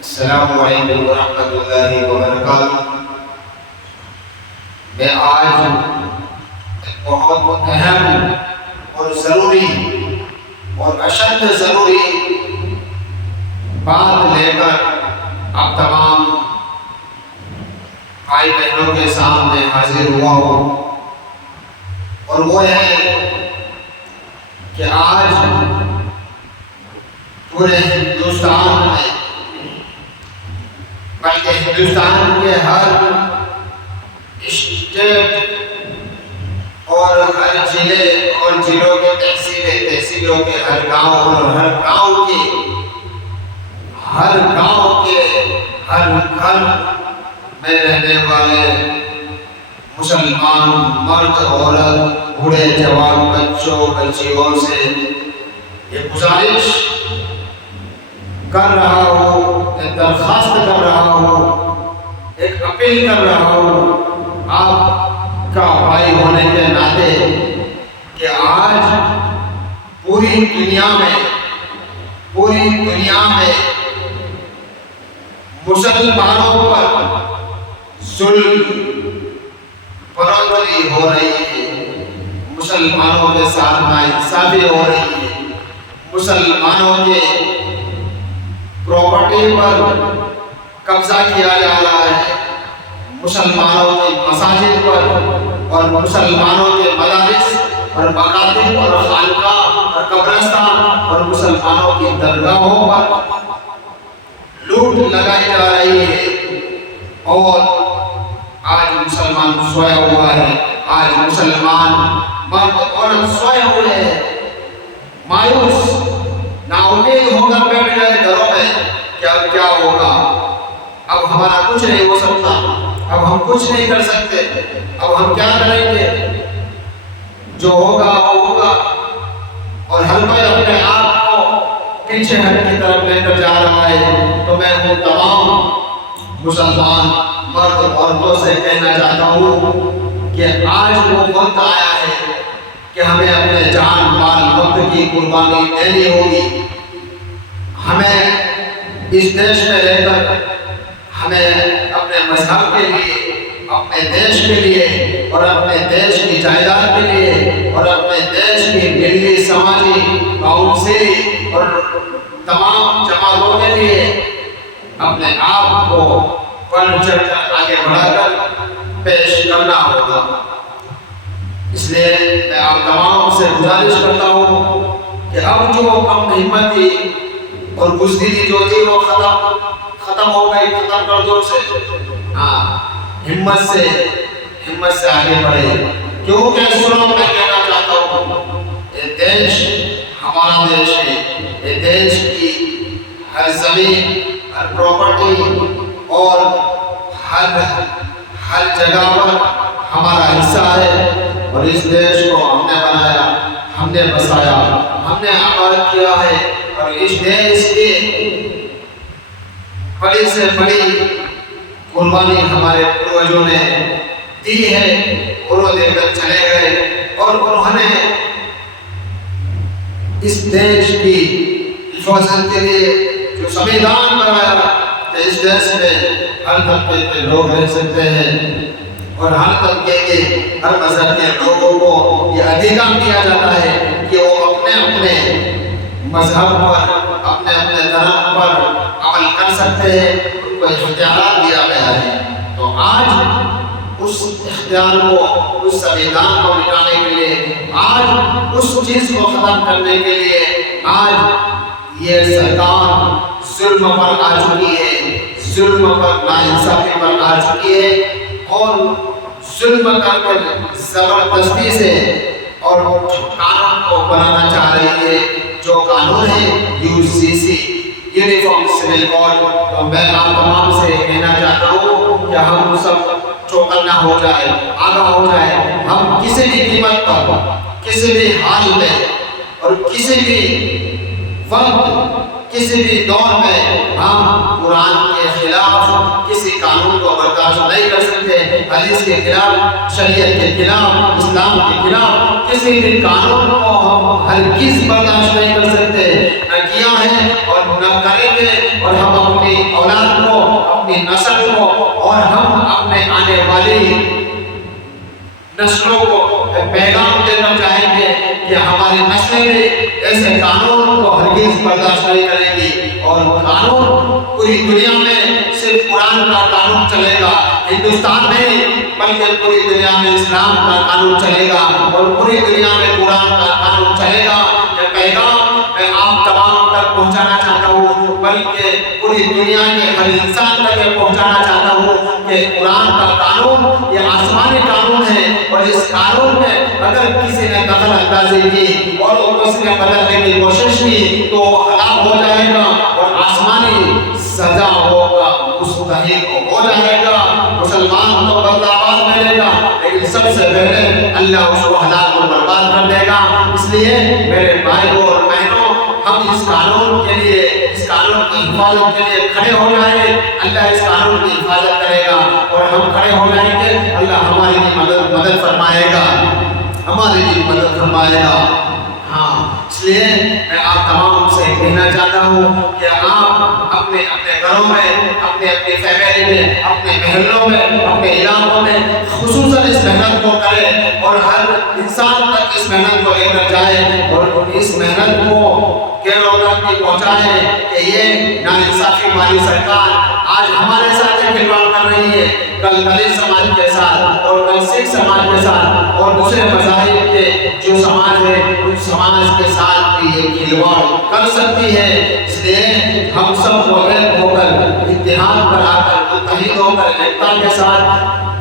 السلام علیکم ورحمۃ اللہ وبرکاتہ۔ میں آج ایک بہت اہم اور ضروری اور اشد ضروری بات لے کر آپ تمام بھائی بہنوں کے سامنے حاضر ہوا ہوں، اور وہ ہے کہ آج پورے ہندوستان میں بلکہ ہندوستان کے ہر اسٹیٹ اور ہر ضلع اور ضلعوں کے تحصیلوں کے ہر گاؤں اور ہر گاؤں کے ہر گھر میں رہنے والے مسلمان مرد عورت بوڑھے جوان بچوں بچیوں سے یہ گزارش کر رہا ہوں، ایک درخواست کر رہا ہوں، ایک اپیل کر رہا ہوں آپ کا بھائی ہونے کے ناطے کہ آج پوری دنیا میں مسلمانوں پر ظلم برابری ہو رہی ہے، مسلمانوں کے ساتھ ناانصافی ہو رہی ہے، مسلمانوں کے پراپرٹی پر قبضہ کیا جا رہا ہے، مسلمانوں کے مساجد پر اور مسلمانوں کے مدارس اور مکاتب اور خانقاہ اور قبرستان اور مسلمانوں کی درگاہوں پر لوٹ لگائی جا رہی ہے۔ اور آج مسلمان سویا ہوا ہے، آج مسلمان مرد عورت سوئے ہوئے ہیں، مایوس نا امید ہو کر بیٹھ گئے گھروں میں کہ اب کیا ہوگا، اب ہمارا کچھ نہیں ہو سکتا، اب ہم کچھ نہیں کر سکتے، اب ہم کیا کریں گے، جو ہوگا وہ ہوگا۔ اور ہر کوئی اپنے آپ کو پیچھے ہٹ کی طرف لے کر جا رہا ہے۔ تو میں وہ تمام مسلمان مرد عورتوں سے کہنا چاہتا ہوں کہ آج وہ وقت آیا ہے کہ ہمیں اپنے جان مال وقت کی قربانی دینی ہوگی۔ ہمیں اس دیش میں رہ کر ہمیں اپنے مذہب کے لیے، اپنے دیش کے لیے اور اپنے دیش کی جائیداد کے لیے اور اپنے دیش کی ملی سماجی کونسل اور تمام جماعتوں کے لیے اپنے آپ کو بڑھ چڑھ کر آگے بڑھا کر پیش کرنا ہوگا۔ اس لیے میں آپ تمام سے گزارش کرتا ہوں کہ اب جو کم ہمتی اور بزدلی جو تھی وہ ختم ہو گئی، ختم کر دو سے ہمت سے آگے بڑھے، کیونکہ سنو میں کہنا چاہتا ہوں یہ دیش ہمارا دیش ہے، یہ دیش کی ہر زمین، ہر پراپرٹی اور ہر جگہ پر ہمارا حصہ ہے، اور اس دیش کو ہم نے بنایا، ہم نے بسایا، ہم نے آباد کیا ہے، اور اس دیش کی بڑی سے بڑی قربانی ہمارے پروجوں نے دی ہے، انہوں دے کر چلے گئے، اور انہوں نے اس دیش کی حفاظت کے لیے جو سنویدھان بنایا کہ اس دیش میں ہر طبقے کے لوگ رہ سکتے ہیں، اور ہر طبقے کے ہر مذہب کے لوگوں کو یہ ادھیکار دیا جاتا ہے کہ وہ اپنے مذہب پر، اپنے دھرم پر عمل کر سکتے ہیں، ان کو اختیارات دیا گیا ہے۔ تو آج اس اختیار کو، اس سنویدھان کو مٹانے کے لیے، آج اس چیز کو ختم کرنے کے لیے، آج یہ سرکار ظلم پر آ چکی ہے، ظلم پر ناانصافی پر آ چکی ہے، اور ظلم کر کر زبردستی سے اور قانون کو بنانا چاہ رہی ہے، جو قانون ہے UCC یونیفارم سول کوڈ۔ تو میں آپ تمام سے کہنا چاہتا ہوں کہ ہم سب چوکنا ہو جائے، آگاہ ہو جائے، ہم کسی بھی قیمت پر، کسی بھی حال میں اور کسی بھی وقت، کسی بھی دور میں ہم قرآن کے خلاف کسی قانون کو برداشت نہیں کر سکتے، حدیث کے خلاف، شریعت کے خلاف، اسلام کے خلاف کسی بھی قانون کو ہم ہرگز برداشت نہیں کر سکتے، نہ کیا ہے اور نہ کریں گے، اور ہم اپنی اولاد نسلوں کو پیغام دینا چاہیں گے کہ ہماری نسلیں بھی ایسے قانون کو ہرگز برداشت نہیں کریں گی، اور قانون پوری دنیا میں صرف قرآن کا قانون چلے گا، ہندوستان میں بلکہ پوری دنیا میں اسلام کا قانون چلے گا، اور پوری دنیا میں قرآن کا قانون چلے گا۔ یہ پیغام میں آپ تمام تک پہنچانا چاہتا ہوں، بلکہ پوری دنیا کے ہر انسان تک یہ پہنچانا چاہتا ہوں کہ قرآن کا قانون یہ آسمانی قانون ہے، اور اس قانون میں اگر کسی نے دخل اندازی کی اور اس نے بدلنے کی کوشش کی تو وہ ہلاک ہو جائے گا، اور آسمانی سزا ہوگا، مستحق ہو جائے گا۔ مسلمان تو بدلہ بعد ملے گا، لیکن سب سے پہلے اللہ اس کو ہلاک اور برباد کر دے گا۔ اس لیے میرے بھائیوں اور بہنوں، ہم اس قانون کے لیے، اس قانون کی حفاظت کے لیے کھڑے ہو جائیں۔ اللہ اس قانون کی حفاظت کرے گا، اور ہم کھڑے ہو جائیں گے، اللہ ہماری مدد فرمائے گا، ہماری بھی مدد فرمائے گا۔ ہاں، اس لیے میں آپ تمام سے کہنا چاہتا ہوں کہ آپ اپنے اپنے گھروں میں، اپنے اپنی فیملی میں، اپنے محلوں میں، اپنے علاقوں میں خصوصاً اس محنت کو کریں، اور ہر انسان تک اس محنت کو لے کر جائے، اور اس محنت کو کیڑوں تک بھی پہنچائے کہ یہ ناانصافی والی سرکار آج ہمارے ساتھ کھلواڑ کر رہی ہے، کل دلت سماج کے ساتھ، اور کل سکھ سماج کے ساتھ، اور دوسرے مذاہب کے جو سماج ہے اس سماج کے ساتھ بھی یہ کھلواڑ کر سکتی ہے۔ اس لیے ہم سب کو ایک ہو کر اتحاد بنا کر، متحد ہو کر، ایکتا کے ساتھ